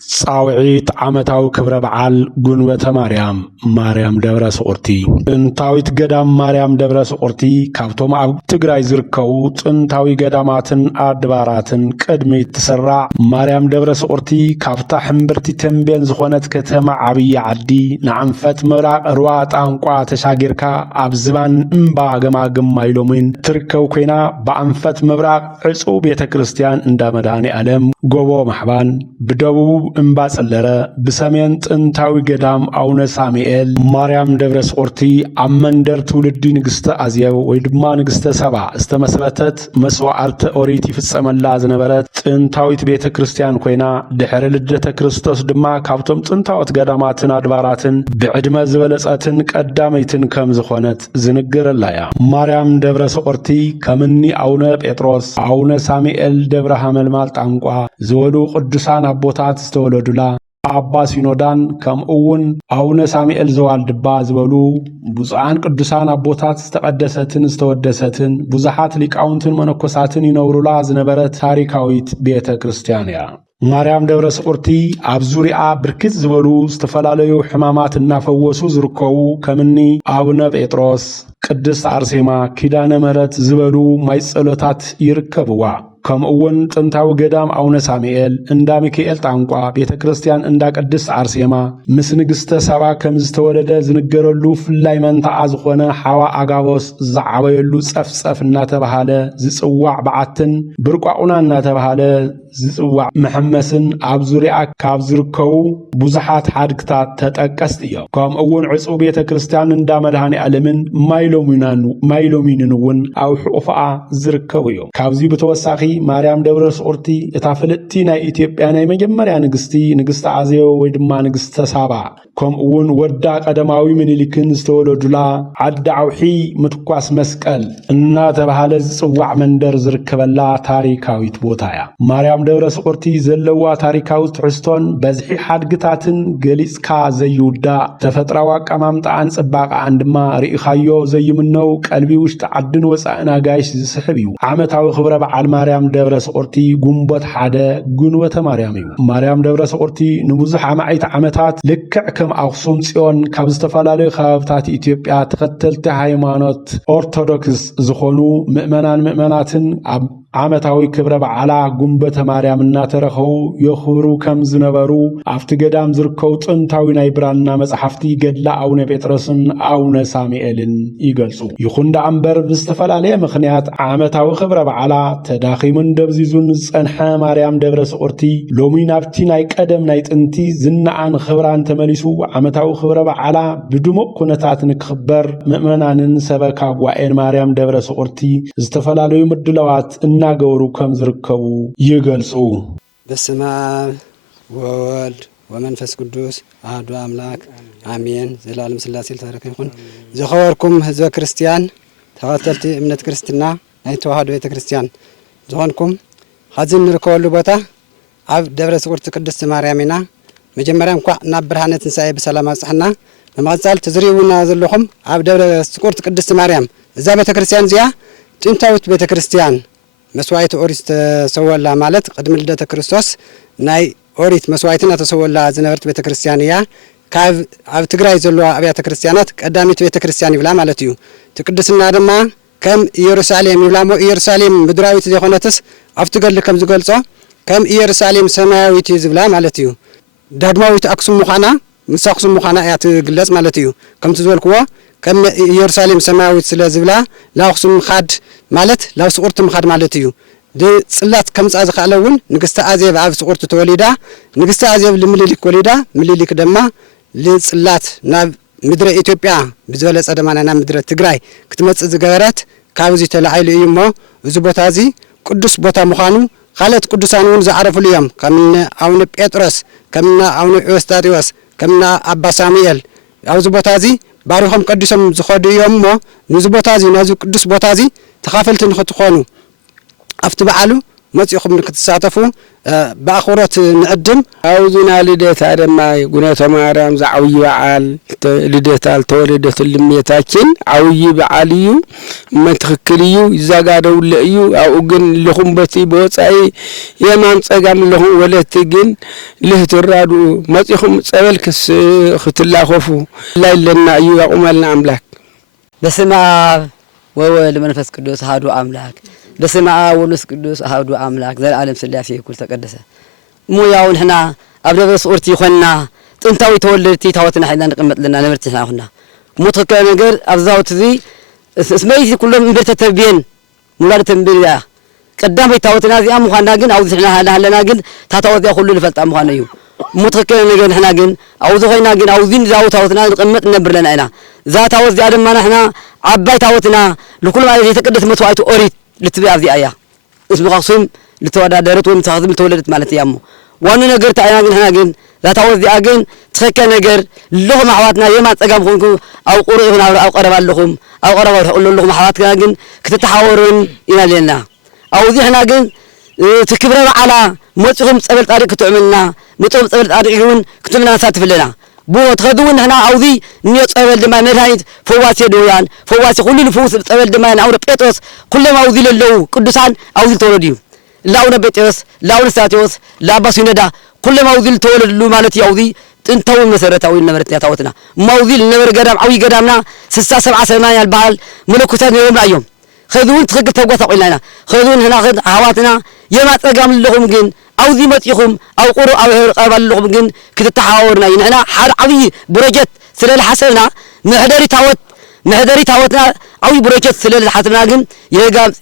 ጻውዒት ዓመታዊ ክብረ በዓል ጉንበተ ማርያም ደብረ ሰቁርቲ ጥንታዊት ገዳም ማርያም ደብረ ሰቁርቲ ካብቶም ኣብ ትግራይ ዝርከቡ ጥንታዊ ገዳማትን ኣድባራትን ቅድሚት ትስራዕ ማርያም ደብረ ሰቁርቲ ካብታ ሕምብርቲ ተንቤን ዝኾነት ከተማ ዓብይ ዓዲ ንዓንፈት ምብራቕ ሩባ ጣንቋ ተሻጊርካ ኣብ ዝባን እምባ ገማግም ማይሎምን ትርከብ ኮይና ብኣንፈት ምብራቕ ዕጹብ ቤተ ክርስቲያን እንዳ መድኃኔ ዓለም ጎቦ ማሕባን ብደቡብ እምባ ጸለረ ብሰሜን ጥንታዊ ገዳም አቡነ ሳሙኤል ማርያም ደብረ ሰቁርቲ ኣብ መንደር ትውልዲ ንግስተ አዝየብ ወይ ድማ ንግስተ ሰባ ዝተመስረተት መስዋዕተ ኦሪት ይፍጸመላ ዝነበረት ጥንታዊት ቤተ ክርስቲያን ኮይና ድሕሪ ልደተ ክርስቶስ ድማ ካብቶም ጥንታዊት ገዳማትን አድባራትን ብዕድመ ዝበለጸትን ቀዳመይትን ከም ዝኾነት ዝንገረላ እያ። ማርያም ደብረ ሰቁርቲ ከምኒ አቡነ ጴጥሮስ አቡነ ሳሙኤል ደብረ ሃመልማል ጣንቋ ዝበሉ ቅዱሳን አቦታት ዝተወለዱላ አባ ሲኖዳን ከምኡውን አቡነ ሳሙኤል ዘዋልድባ ዝበሉ ብዙዓን ቅዱሳን አቦታት ዝተቀደሰትን ዝተወደሰትን ብዙሓት ሊቃውንትን መነኮሳትን ይነብሩላ ዝነበረት ታሪካዊት ቤተ ክርስቲያን እያ። ማርያም ደብረ ሰቁርቲ ኣብ ዙርያ ብርክት ዝበሉ ዝተፈላለዩ ሕማማት እናፈወሱ ዝርከቡ ከምኒ አቡነ ጴጥሮስ፣ ቅድስት አርሴማ፣ ኪዳነ ምሕረት ዝበሉ ማይ ጸሎታት ይርከብዋ። ከምኡውን ጥንታዊ ገዳም አቡነ ሳሙኤል እንዳ ሚካኤል ጣንቋ ቤተ ክርስቲያን እንዳ ቅድስት አርሴማ ምስ ንግስተ ሰባ ከም ዝተወለደ ዝንገረሉ ፍላይ መንታዓ ዝኾነ ሓዋ አጋቦስ ዝዓበየሉ ጸፍጸፍ እናተባሃለ ዝጽዋዕ በዓትን ብርቋቁና እናተባሃለ ዝጽዋዕ መሐመስን ኣብ ዙርያ ካብ ዝርከቡ ብዙሓት ሓድግታት ተጠቀስቲ እዮም። ከምኡውን ዕጹብ ቤተ ክርስቲያን እንዳ መድኃኔ ዓለምን ማይሎሚንን እውን ኣብ ሕቑፍኣ ዝርከቡ እዮም። ካብዚ ብተወሳኺ ማርያም ደብረ ሰቁርቲ እታ ፍልጥቲ ናይ ኢትዮጵያ ናይ መጀመርያ ንግስቲ አዜብ ወይ ድማ ንግስተ ሳባ ከምኡውን ወዳ ቀደማዊ ምኒልክን ዝተወለዱላ ዓዲ ዓውሒ ምትኳስ መስቀል እናተባሃለ ዝጽዋዕ መንደር ዝርከበላ ታሪካዊት ቦታ እያ። ማርያም ደብረ ሰቁርቲ ዘለዋ ታሪካዊ ትሕዝቶን በዝሒ ሓድግታትን ገሊጽካ ዘይውዳ ተፈጥራዊ አቀማምጣን ጽባቐን ድማ ርኢኻዮ ዘይምነው ቀልቢ ውሽጢ ዓድን ወፃእን አጋይሽ ዝስሕብ እዩ። ዓመታዊ ክብረ በዓል ማርያም ደብረ ሰቁርቲ ጉንቦት ሓደ ጉንበተ ማርያም እዩ። ማርያም ደብረ ሰቁርቲ ንብዙሕ ዓማዒት ዓመታት ልክዕ ከም አክሱም ጽዮን ካብ ዝተፈላለዩ ከባብታት ኢትዮጵያ ተኸተልቲ ሃይማኖት ኦርቶዶክስ ዝኾኑ ምእመናትን ኣብ ዓመታዊ ክብረ በዓላ ጉንበተ ማርያም እናተረኸቡ የኽብሩ ከም ዝነበሩ ኣብቲ ገዳም ዝርከቡ ጥንታዊ ናይ ብራና መጽሓፍቲ ገድላ አቡነ ጴጥሮስን አቡነ ሳሙኤልን ይገልጹ። ይኹን እምበር ብዝተፈላለየ ምኽንያት ዓመታዊ ክብረ በዓላ ተዳኺሙን ደብዚዙን ዝጸንሐ ማርያም ደብረ ሰቁርቲ ሎሚ ናብቲ ናይ ቀደም ናይ ጥንቲ ዝናኣን ክብራን ተመሊሱ ዓመታዊ ክብረ በዓላ ብድሙቕ ኩነታት ንክኽበር ምእመናንን ሰበካ ጉባኤን ማርያም ደብረ ሰቁርቲ ዝተፈላለዩ ምድለዋት እናገበሩ ከም ዝርከቡ ይገልጹ። በስመ አብ ወወልድ ወመንፈስ ቅዱስ አሐዱ አምላክ አሜን። ዘላለም ሥላሴ ተባረከ ይሁን። ዘኸበርኩም ህዝበ ክርስቲያን ተኸተልቲ እምነት ክርስትና ናይ ተዋህዶ ቤተ ክርስቲያን ዝኾንኩም ሐዚ ንርከበሉ ቦታ ኣብ ደብረ ሰቁርቲ ቅድስት ማርያም ኢና። መጀመርያ እንኳ ናብ ብርሃነ ትንሣኤ በሰላም አብጽሕና። በመቀጻል ትዝሪቡና ዘለኹም ኣብ ደብረ ሰቁርቲ ቅድስት ማርያም እዛ ቤተ ክርስቲያን እዚኣ ጥንታዊት ቤተ ክርስቲያን መስዋዕት ኦሪት ተሰወላ ማለት ቅድሚ ልደተ ክርስቶስ ናይ ኦሪት መስዋዕትና ተሰወላ ዝነበረት ቤተ ክርስቲያን እያ። ካብ ኣብ ትግራይ ዘለዋ ኣብያተ ክርስቲያናት ቀዳሚት ቤተ ክርስቲያን ይብላ ማለት እዩ። ትቅድስና ድማ ከም ኢየሩሳሌም ይብላ ሞ ኢየሩሳሌም ምድራዊት ዘይኮነትስ ኣብቲ ገድሊ ከም ዝገልጾ ከም ኢየሩሳሌም ሰማያዊት ዝብላ ማለት እዩ። ዳግማዊት አክሱም ምዃና ምስ አክሱም ምዃና እያ ትግለጽ ማለት እዩ። ከምቲ ዝበልክዎ ከም ኢየሩሳሌም ሰማያዊት ስለ ዝብላ ለአክሱም ምኻድ ማለት ላብ ሰቁርቲ ምኻድ ማለት እዩ። ጽላት ከምጻ ዝኻለውን ንግስተ አዜብ ኣብ ሰቁርቲ ተወሊዳ ንግስተ አዜብ ለምኒልክ ወሊዳ ምኒልክ ድማ ለጽላት ናብ ምድረ ኢትዮጵያ ብዝበለጸ ደማና ናብ ምድረ ትግራይ ክትመጽእ ዝገበረት ካብዚ ተላዒሉ እዩ እሞ እዚ ቦታ እዚ ቅዱስ ቦታ ምዃኑ ካልኦት ቅዱሳን እውን ዝዓረፉሉ እዮም። ከምነ አቡነ ጴጥሮስ ከምነ አቡነ ኤዎስጣቴዎስ ከምነ አባ ሳሙኤል ኣብዚ ቦታ እዚ ባሪኾም ቀዲሶም ዝኸዱ እዮም እሞ ነዚ ቦታ እዚ ነዚ ቅዱስ ቦታ እዚ ተኻፈልቲ ንኽትኾኑ ኣብቲ በዓሉ መጽኢኹም ንክትሳተፉ በአኽብሮት ንዕድም አውዙና ልደታ ደማ ጉነተ ማርያም ዘዓውይ በዓል ልደታ ተወለደት ልሜታችን ዓውይ በዓል እዩ መትክክል እዩ ይዛጋደው ለዩ አው ግን ለኹም በቲ በወጻይ የማን ጸጋም ለኹም ወለቲ ግን ልህትራዱ መጽኢኹም ጸበልክስ ክትላኸፉ ላይ ለና እዩ ያቁመልና አምላክ በስመ አብ ወወልድ መንፈስ ቅዱስ አሐዱ አምላክ በስመ አብ ወወልድ ቅዱስ አሐዱ አምላክ ዘላለም ሥላሴ ይኩን ተቀደሰ ሙያውን ህና ኣብ ደብረ ስዑርቲ ይኾንና ጥንታዊ ተወለድቲ ታወትና ሒና ንቅመጥ ለና ነበርትና ይኹንና ሙትከ ነገር ኣብዛውት እዚ እስመይዚ ኩሎም እንብርተ ተርቢየን ሙላድ ተንቢያ ቀዳመይ ታወትና እዚኣ ምዃና ግን ኣብዚ ሕና ሃለና ግን ታታወዚያ ኩሉ ንፈልጣ ምዃኑ እዩ ሙትከ ነገር ንሕና ግን ኣብዚ ኮይና ግን ኣብዚን ዛው ታወትና ንቅመጥ ነብር ለና ኢና ዛታወዚያ ደማና ሕና ዓባይ ታወትና ለኩሉ ማለት የተቀደሰ መስዋዕቱ ኦሪት لتبيع ذي أيا اسمه خصوم لتوادى دارت ومتخذ تولدت مالتي يامو وانو نجر تعينا جن هنا جن لا تعوذ ذي أجن تخكى نجر لهم حواتنا يما تجمع خونكو أو قرء هنا أو قرب لهم أو قرب لهم حواتنا جن كتتحاورون إلى لنا أو ذي هنا جن تكبر على متهم سبب طريق تعملنا متهم سبب طريق يكون كتبنا ساتف لنا بو تخذون هنا عوضي نيت أول دماء مرهايد فواسي دويان فواسي كل الفوس أول دماء أو بيتوس كل ما عوضي للو قدسان عوضي تولديو لاون بيتوس لاون ساتيوس لا بس يندا كل ما عوضي تولد لو مالتي عوضي انتوا مسرت عوضي نمرت يتاوتنا ما عوضي النمر قدام عوي قدامنا 6-7 البعال ملكوتان يوم اليوم خذون تخق توقف قلنا خذون هنا خذ عواتنا يما تقام لهم جن أو ذي متيخم أو قرء أو قبل لهم جن كتتحاورنا هنا حال عوي بروجت سلال حسنا نهدري تاوتنا عوي بروجت سلال حسنا جن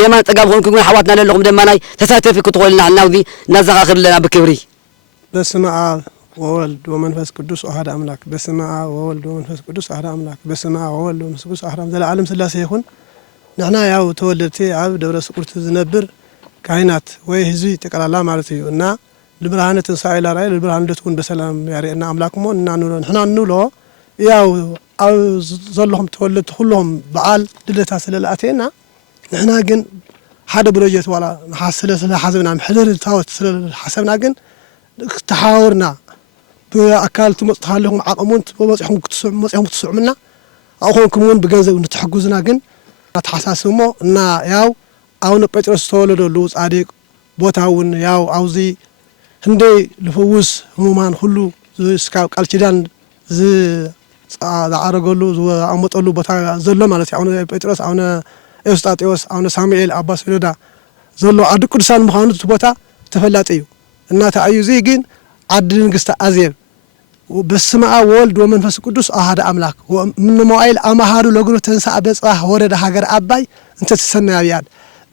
يما تقام لهم كنا حواتنا لهم دماناي تساتف كتقولنا عنا وذي نزغ آخر لنا بكبري بسم الله وولد ومنفس قدوس أحد أملاك بسم الله وولد ومنفس قدوس أحد أملاك بسم الله وولد ومنفس قدوس أحد أملاك العالم سلاسة يكون نحنا ياو تولدتي عبد دورة سقورت زنبر كائنات ويهزي تكالله مالتيو إننا البرهانة تنسائل رأي البرهانة تكون بسلام يعني إن أملاكم إن نحنا نولو ياو أو ظلهم تولد كلهم بعال دلتا سلالاتنا نحنا جن حدا بروجيت ولا حاسلة حسبنا محضر تاوت حسبنا جن تحاورنا بأكال تمطحلهم عقمون ومصيحهم كتسع منا أو هم كمون بجنزة ونتحجزنا جن أتحسسمو إن ياو أو نبترس تولدو لوز عادي بوتاون ياو أوزي هندي لفوز همومان خلو زي سكاو كالشيدان زي عارقولو زي عمطولو بوتا زلو مالتي أو نبترس أو نأستاتيوس أو نساميل أباس فيلودا زلو عدو كرسان مخانو تبوتا تفلاتيو إنها تعيوزي جين عدد نقستا أزيب بسمع والد ومنفس قدوس أحد أملاك ومن موائل أمهارو لغرو تنسى بيصاه ورد حجر أباي انت تسنى بياد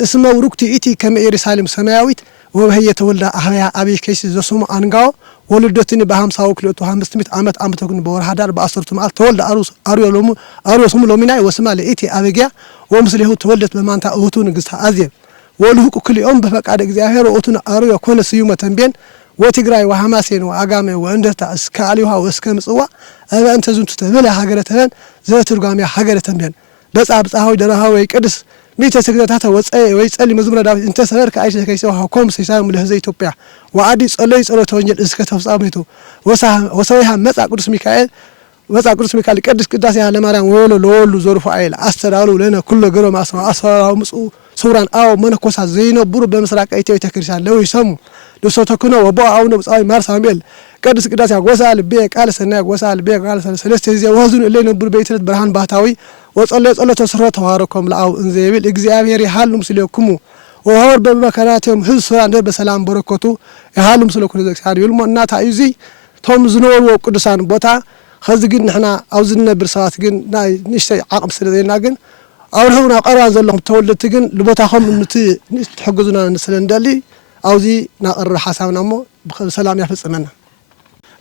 اسمه وركتي إتي كما إرسالم سماويت وهي تولد أهيا أبي كيس زسوم أنقاو ولدتني بهم ساوكلو تو 500 عامت عامتكن بور هدار بأسرت مال تولد أروس لوميناي وسمع لإتي أبيجا ومثله تولدت بمانتا أوتون قصها أزيب وله كل يوم بفقد እግዚአብሔር ወቱን አርዮ ኮነ ስዩመ ተንቤን ወትግራይ ወሐማሴን ወአጋሜ ወእንደታ እስካሊዋ ወስከ ምጽዋ አባንተ ዝንቱ ተበለ ሀገረ ተበን ዘትርጓሚያ ሀገረ ተንቤን በጻብጻው ደራሃው ይቅድስ ቤተ ስግደታተ ወጻይ ወይ ጸሊ መዝሙረ ዳዊት እንተ ሰበር ከአይሸ ከይሰው ሀኮም ሲሳም ለህዘ ኢትዮጵያ ወአዲ ጸለይ ጸሎተ ወንጌል እስከ ተፍጻሜቱ ወሰውሃ መጻ ቅዱስ ሚካኤል ቅዱስ ሚካኤል ቅዱስ ቅዳሴ ለማርያም ወሎ ለወሉ ዞርፉ አይል አስተዳሉ ለነ ኩሉ ገሮ ማስራ አስራው ምጹ ሱራን አው መነኮሳ ዘይነብሩ በምስራቅ ኢትዮጵያ ተክርሻን ለው ይሰሙ ለሶተኩነ ወቦ አውነ ብጻይ ማር ሳሙኤል ቅዱስ ቅዳሴ ጎሳል ቤ ቃል ሰናይ ጎሳል ቤ ቃል ሰለስተ ጊዜ ወዙን እለ ነብሩ በኢትረት ብርሃን ባህታዊ ወጸለይ ጸሎተ ስራ ተዋረኩም ለአው እንዘይብል እግዚአብሔር ይሃሉም ስለኩሙ ወሆር በመከራተም ህዝ ስራ እንደ በሰላም በረከቱ ይሃሉም ስለኩነ ዘክሳር ይልሞ እናታ ይዚ ቶም ዝኖሩ ቅዱሳን ቦታ خذ نحنا عاوزين برسات جن ناي نشتي عقب سنتين لكن أولهم قرار زلهم تولدت جن لبوتاهم تحجزنا نسلن دالي عاوزي نقر حسابنا مو بسلام يحفظ منا.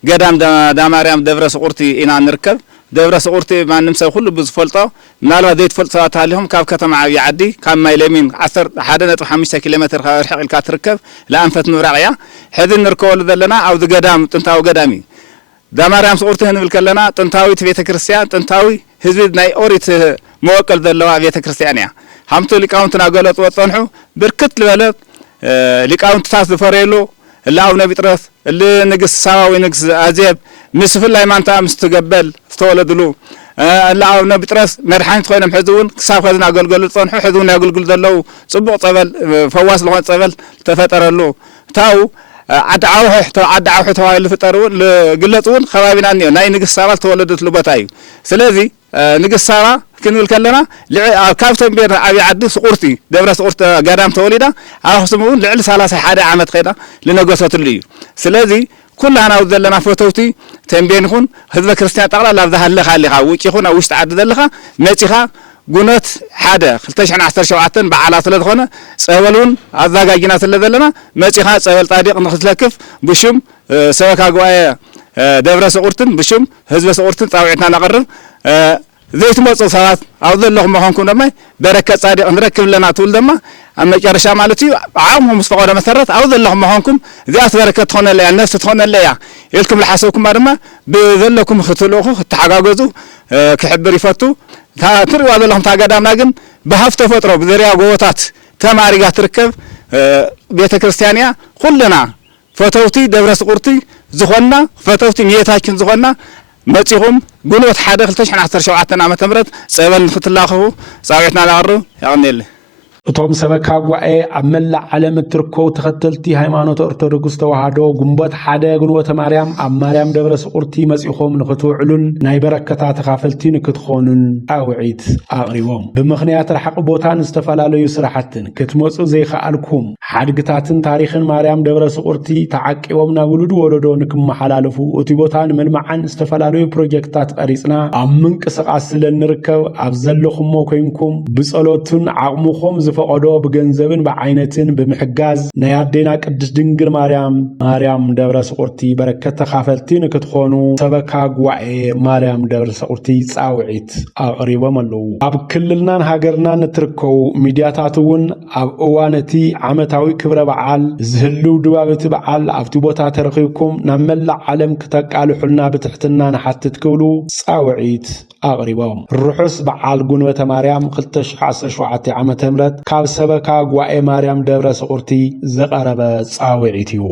قدام دا مريم دبر سقورتي إنا نركب دبر سقورتي ما نمسك كله بزفلطة نالوا ديت فلطة عليهم كاب كتم يعدي كام ما يلمين 10 كيلومتر رحق الكاتركب لا أنفت نورعيا هذا نركول ذلنا أو ذا قدام تنتاو قدامي دا مريم سقورتي هنبل كلنا تنتاوي تبيت كريستيان تنتاوي هزود ناي أوريت موكل ذلوا بيت كريستيانيا همتو اللي كاونتنا قالت وطنحو بركت لبلد ሊቃውንትታት ዝፈረየሉ ለአቡነ ጴጥሮስ ለንግሥት ሳባ ወንግሥት አዜብ ምስፍላይ ማንታ ምስትገበል ዝተወለድሉ ለአቡነ ጴጥሮስ መድኃኒት ኮይኖም ሕዝውን ክሳብ ከዝና አገልግሉ ጸንሑ ሕዝውን ያገልግሉ ዘለው ጽቡቕ ጸበል ፈዋስ ለሆነ ጸበል ተፈጠረሉ ታው عد عوح توالي الفطرون لقلتون خبابنا أنيو ناي نقص سارة تولدت لبتايو سلذي نقص سارة كنقول كلنا كافتن بير أبي عدي سقورتي دبر سقورت قدام توليدا أخصمون لعل سالاسة حدا عمد خيدا لنقصة الليو سلذي كلها أنا وذلنا فوتوتي تنبينكم هذا كريستيان تقرأ لا ذا هلا خلي خا ويكون أو يستعد ذلها ماتيها قنات حدا خلتش عن 10 شوعتن بعلى ثلاث خونه سوالون أذاق جناس اللي ذلنا ماتيها سوال طريق نخلكف بشم سواك أقوى دبر سقورتن بشم هذا سقورتن طاوعتنا نقرب زيت مصر صارت أفضل لهم ما هنكون دمي بركة صادق نركب لنا طول دمه أما كرشة مالتي عامهم مستقرة مسرت أفضل لهم ما هنكم ذات بركة هون اللي الناس تهون اللي يلكم الحسوكم مرمى بذلكم ختلوه تحققوا كحب ريفتو تروى هذا لهم تاجدام ناجن بهفت فترة بذريعة قوتات تمارجات تركب بيت كريستيانية كلنا فتوتي دبر سقورتي زخنا فتوتي ميتاكن زخنا ماتيهم قنوت حدا خلتش عن 10 شوعتنا عم تمرت سبل ختلاخو صاوعتنا لعرو يعني اللي እቶም ሰበካ ጉባኤ ኣብ መላእ ዓለም እትርከቡ ተኸተልቲ ሃይማኖት ኦርቶዶክስ ተዋህዶ ግንቦት ሓደ ግንቦተ ማርያም ኣብ ማርያም ደብረ ስቁርቲ መጺኾም ንኽትውዕሉን ናይ በረከታ ተኻፈልቲ ንክትኾኑን ጣውዒት ኣቕሪቦም ብምኽንያት ረሓቕ ቦታን ዝተፈላለዩ ስራሕትን ክትመፁ ዘይከኣልኩም ሓድግታትን ታሪኽን ማርያም ደብረ ስቁርቲ ተዓቂቦም ናብ ውሉድ ወለዶ ንክመሓላለፉ እቲ ቦታ ንመልማዓን ዝተፈላለዩ ፕሮጀክትታት ቀሪጽና ኣብ ምንቅስቓስ ስለንርከብ ኣብ ዘለኹሞ ኮይንኩም ብጸሎትን ዓቕሙኹም فقدوا بجنزبن بعينتين بمحجاز نيادينا قدس دنجر مريم دبر سقورتي بركة خافلتين كتخونو سبكا قوعي مريم دبر سقورتي صاوعيت أقريبا ملو أب كلنا هاجرنا نتركو ميدياتاتون أب أوانتي عمتاوي كبر بعال زهلو دوابت بعال أفتوبوتا ترخيكم نمل عالم كتاك على حلنا بتحتنا نحتى تكولو صاوعيت أقريبا الرحس بعال قنوة مريم قلتش حاسة شوعتي عمت مرد كاب سبكا قوائي مريم دبر سقورتي زقرب صاوعيتيو